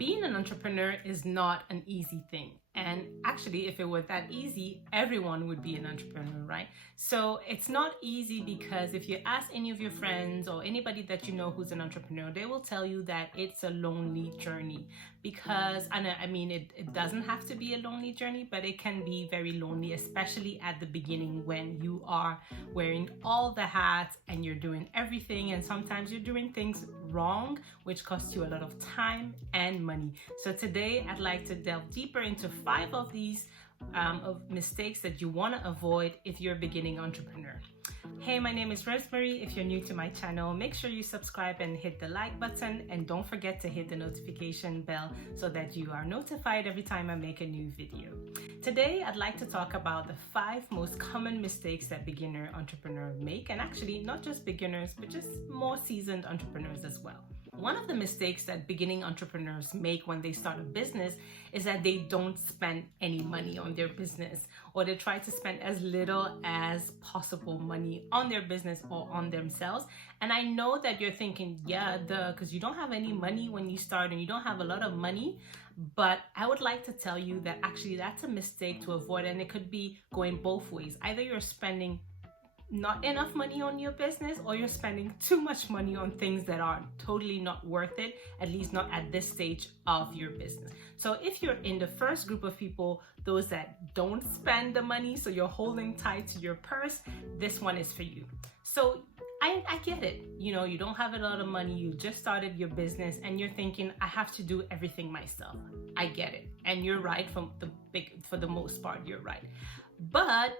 Being an entrepreneur is not an easy thing. And actually, if it were that easy, everyone would be an entrepreneur, right? So it's not easy because if you ask any of your friends or anybody that you know who's an entrepreneur, they will tell you that it's a lonely journey. Because, I mean, it doesn't have to be a lonely journey, but it can be very lonely, especially at the beginning when you are wearing all the hats and you're doing everything. And sometimes you're doing things wrong, which costs you a lot of time and money. So today I'd like to delve deeper into 5 of these of mistakes that you want to avoid if you're a beginning entrepreneur. Hey, my name is Rosemary. If you're new to my channel, make sure you subscribe and hit the like button, and don't forget to hit the notification bell so that you are notified every time I make a new video. Today, I'd like to talk about the 5 most common mistakes that beginner entrepreneurs make, and actually not just beginners, but just more seasoned entrepreneurs as well. One of the mistakes that beginning entrepreneurs make when they start a business is that they don't spend any money on their business, or they try to spend as little as possible money on their business or on themselves. And I know that you're thinking, yeah, because you don't have any money when you start and you don't have a lot of money. But I would like to tell you that actually that's a mistake to avoid, and it could be going both ways. Either you're spending not enough money on your business, or you're spending too much money on things that are totally not worth it, at least not at this stage of your business. So if you're in the first group of people, those that don't spend the money, so you're holding tight to your purse, this one is for you. So I get it. You know, you don't have a lot of money, you just started your business and you're thinking, I have to do everything myself. I get it. And you're right for the most part, you're right. But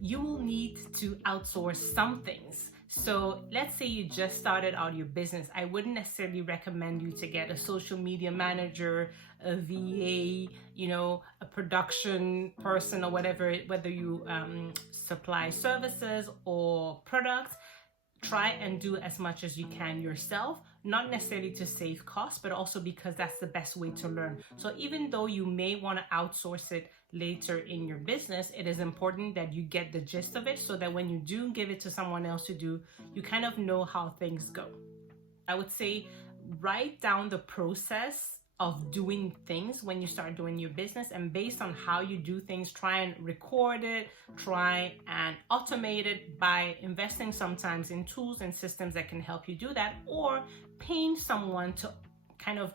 you will need to outsource some things. So let's say you just started out your business. I wouldn't necessarily recommend you to get a social media manager, a VA, a production person or whatever, whether you supply services or products. Try and do as much as you can yourself, not necessarily to save costs, but also because that's the best way to learn. So even though you may want to outsource it later in your business, it is important that you get the gist of it so that when you do give it to someone else to do, you kind of know how things go. I would say write down the process of doing things when you start doing your business, and based on how you do things, try and record it, try and automate it by investing sometimes in tools and systems that can help you do that, or paying someone to kind of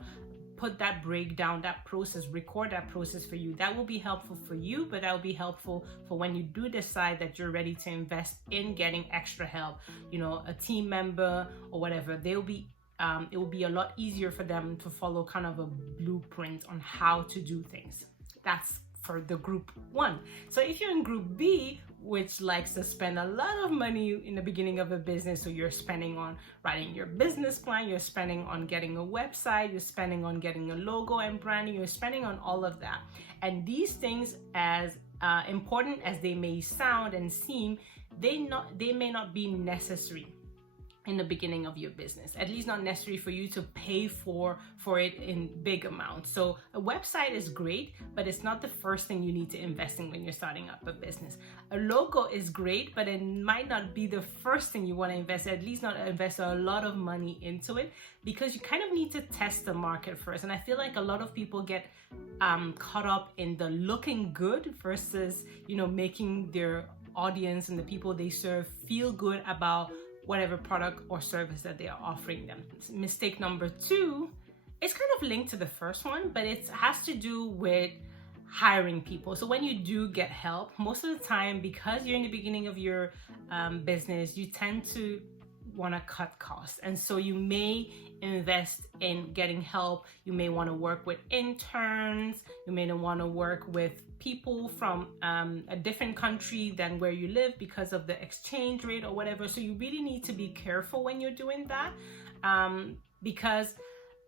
put that breakdown, that process, record that process for you. That will be helpful for you, but that will be helpful for when you do decide that you're ready to invest in getting extra help, a team member or whatever. It will be a lot easier for them to follow kind of a blueprint on how to do things. That's for the group 1. So if you're in group B, which likes to spend a lot of money in the beginning of a business, so you're spending on writing your business plan, you're spending on getting a website, you're spending on getting a logo and branding, you're spending on all of that. And these things, as important as they may sound and seem, they may not be necessary in the beginning of your business, at least not necessary for you to pay for it in big amounts. So a website is great, but it's not the first thing you need to invest in when you're starting up a business. A logo is great, but it might not be the first thing you want to invest, at least not invest a lot of money into it, because you kind of need to test the market first. And I feel like a lot of people get caught up in the looking good versus, making their audience and the people they serve feel good about whatever product or service that they are offering them. Mistake number 2, it's kind of linked to the first one, but it has to do with hiring people. So when you do get help, most of the time, because you're in the beginning of your business, you tend to want to cut costs. And so you may invest in getting help. You may want to work with interns. You may want to work with people from a different country than where you live because of the exchange rate or whatever. So you really need to be careful when you're doing that, because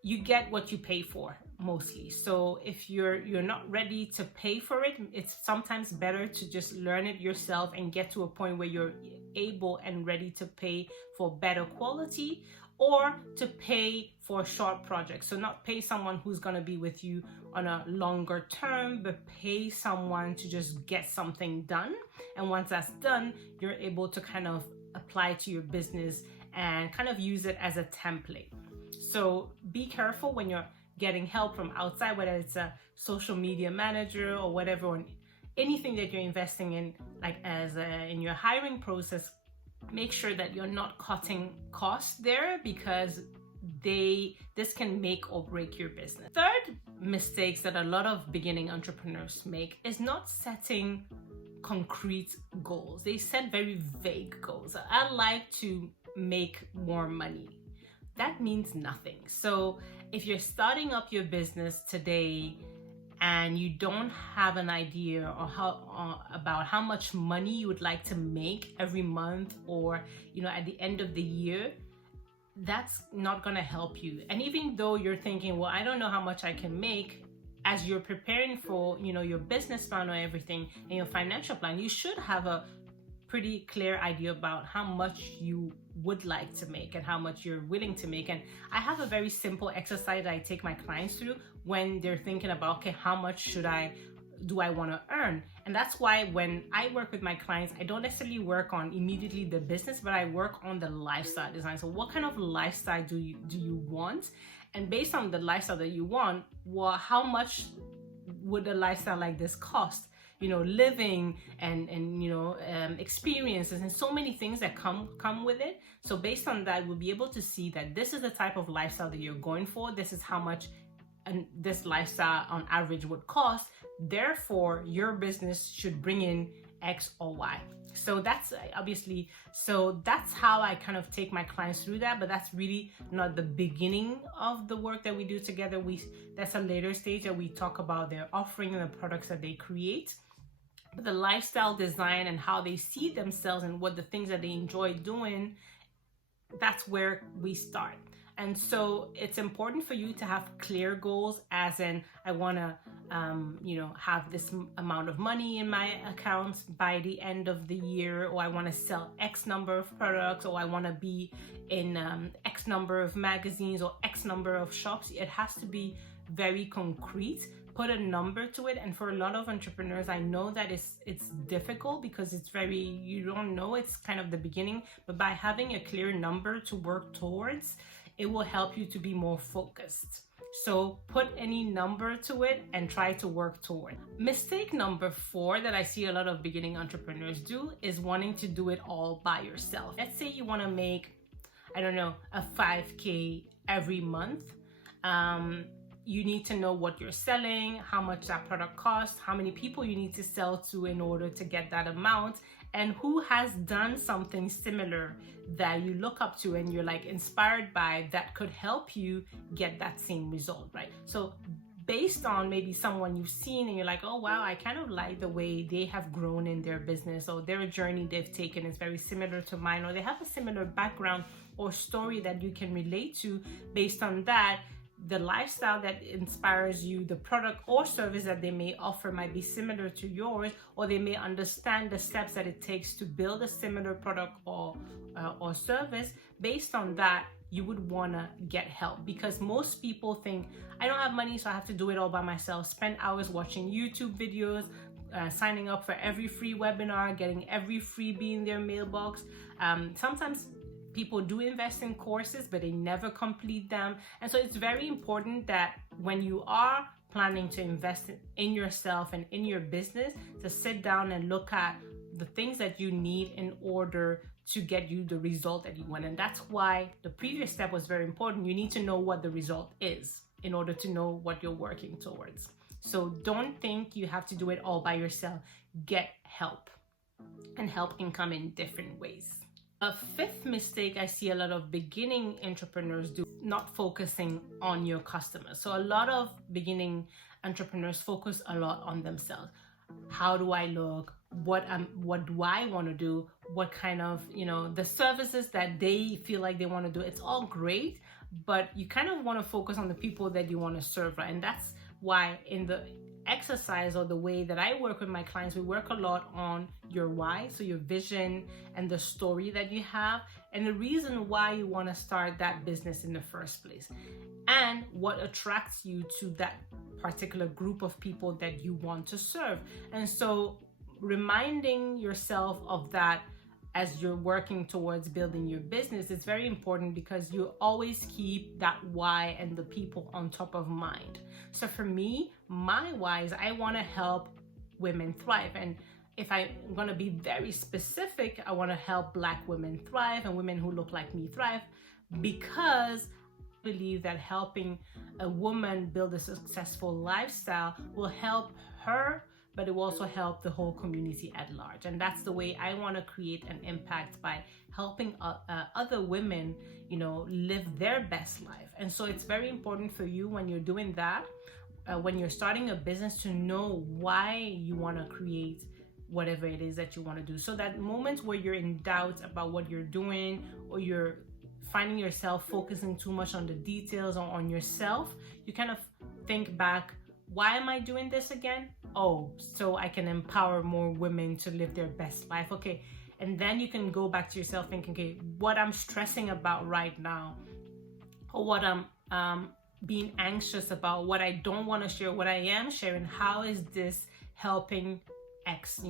you get what you pay for mostly. So if you're not ready to pay for it, it's sometimes better to just learn it yourself and get to a point where you're able and ready to pay for better quality, or to pay for a short project. So not pay someone who's going to be with you on a longer term, but pay someone to just get something done. And once that's done, you're able to kind of apply to your business and kind of use it as a template. So be careful when you're getting help from outside, whether it's a social media manager or whatever, or anything that you're investing in, like in your hiring process, make sure that you're not cutting costs there, because this can make or break your business. Third mistakes that a lot of beginning entrepreneurs make is not setting concrete goals. They set very vague goals. I like to make more money. That means nothing. So if you're starting up your business today and you don't have an idea or about how much money you would like to make every month, or at the end of the year, that's not going to help you. And even though you're thinking, well, I don't know how much I can make, as you're preparing for your business plan or everything and your financial plan, you should have a pretty clear idea about how much you would like to make and how much you're willing to make. And I have a very simple exercise I take my clients through when they're thinking about, okay, how much do I want to earn? And that's why when I work with my clients, I don't necessarily work on immediately the business, but I work on the lifestyle design. So what kind of lifestyle do you want? And based on the lifestyle that you want, well, how much would a lifestyle like this cost? Living and experiences and so many things that come with it. So based on that, we'll be able to see that this is the type of lifestyle that you're going for. This is how much this lifestyle on average would cost. Therefore, your business should bring in X or Y. So that's how I kind of take my clients through that. But that's really not the beginning of the work that we do together. That's a later stage that we talk about their offering and the products that they create. But the lifestyle design and how they see themselves and what the things that they enjoy doing, that's where we start. And so it's important for you to have clear goals, as in, I want to, have this amount of money in my accounts by the end of the year, or I want to sell X number of products, or I want to be in X number of magazines or X number of shops. It has to be very concrete. Put a number to it. And for a lot of entrepreneurs, I know that it's difficult because you don't know, it's kind of the beginning, but by having a clear number to work towards, it will help you to be more focused. So put any number to it and try to work toward. Mistake number 4 that I see a lot of beginning entrepreneurs do is wanting to do it all by yourself. Let's say you want to make, a 5K every month. You need to know what you're selling, how much that product costs, how many people you need to sell to in order to get that amount, and who has done something similar that you look up to and you're like inspired by, that could help you get that same result, right? So based on maybe someone you've seen and you're like, oh wow, I kind of like the way they have grown in their business, or their journey they've taken is very similar to mine, or they have a similar background or story that you can relate to. Based on that, the lifestyle that inspires you, the product or service that they may offer might be similar to yours, or they may understand the steps that it takes to build a similar product or service. Based on that, you would want to get help, because most people think, I don't have money, so I have to do it all by myself. Spend hours watching YouTube videos, signing up for every free webinar, getting every freebie in their mailbox. Sometimes people do invest in courses, but they never complete them. And so it's very important that when you are planning to invest in yourself and in your business, to sit down and look at the things that you need in order to get you the result that you want. And that's why the previous step was very important. You need to know what the result is in order to know what you're working towards. So don't think you have to do it all by yourself. Get help, and help can come in different ways. A 5th mistake I see a lot of beginning entrepreneurs do, not focusing on your customers. So a lot of beginning entrepreneurs focus a lot on themselves. How do I look? What do I want to do? What kind of, the services that they feel like they want to do. It's all great, but you kind of want to focus on the people that you want to serve, right? And that's why in the exercise, or the way that I work with my clients, we work a lot on your why, so your vision and the story that you have, and the reason why you want to start that business in the first place, and what attracts you to that particular group of people that you want to serve. And so reminding yourself of that as you're working towards building your business, it's very important because you always keep that why and the people on top of mind. So for me, my why is I want to help women thrive. And if I'm going to be very specific, I want to help Black women thrive and women who look like me thrive, because I believe that helping a woman build a successful lifestyle will help her, but it will also help the whole community at large. And that's the way I want to create an impact, by helping other women, live their best life. And so it's very important for you when you're doing that, when you're starting a business, to know why you want to create whatever it is that you want to do. So that moment where you're in doubt about what you're doing, or you're finding yourself focusing too much on the details or on yourself, you kind of think back, why am I doing this again? Oh, so I can empower more women to live their best life. Okay. And then you can go back to yourself thinking, okay, what I'm stressing about right now, or what I'm being anxious about, what I don't want to share, what I am sharing, how is this helping X?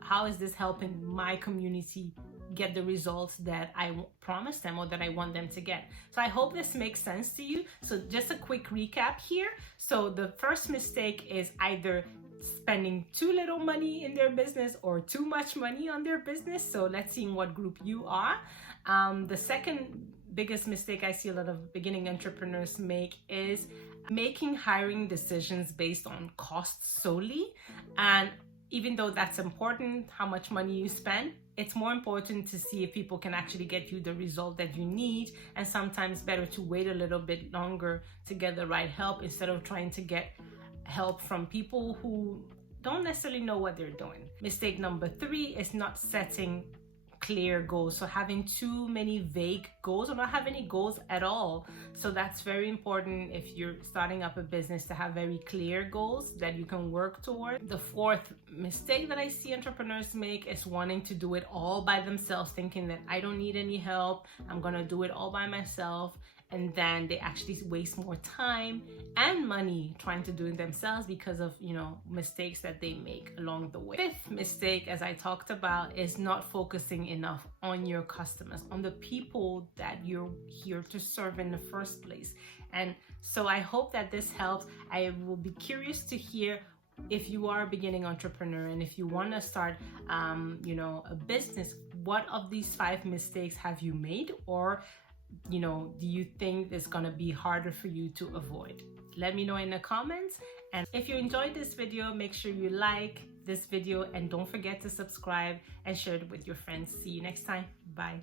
How is this helping my community get the results that I promised them or that I want them to get? So I hope this makes sense to you. So just a quick recap here. So the first mistake is either spending too little money in their business or too much money on their business. So let's see in what group you are. The second biggest mistake I see a lot of beginning entrepreneurs make is making hiring decisions based on costs solely. And even though that's important, how much money you spend, it's more important to see if people can actually get you the result that you need. And sometimes better to wait a little bit longer to get the right help, instead of trying to get help from people who don't necessarily know what they're doing. Mistake number 3 is not setting clear goals. So having too many vague goals, or not have any goals at all. So that's very important if you're starting up a business, to have very clear goals that you can work toward. The fourth mistake that I see entrepreneurs make is wanting to do it all by themselves, thinking that I don't need any help, I'm gonna do it all by myself. And then they actually waste more time and money trying to do it themselves because of, mistakes that they make along the way. Fifth mistake, as I talked about, is not focusing enough on your customers, on the people that you're here to serve in the first place. And so I hope that this helps. I will be curious to hear if you are a beginning entrepreneur and if you want to start, a business, what of these 5 mistakes have you made? Or do you think it's gonna be harder for you to avoid? Let me know in the comments. And if you enjoyed this video, make sure you like this video and don't forget to subscribe and share it with your friends. See you next time. Bye.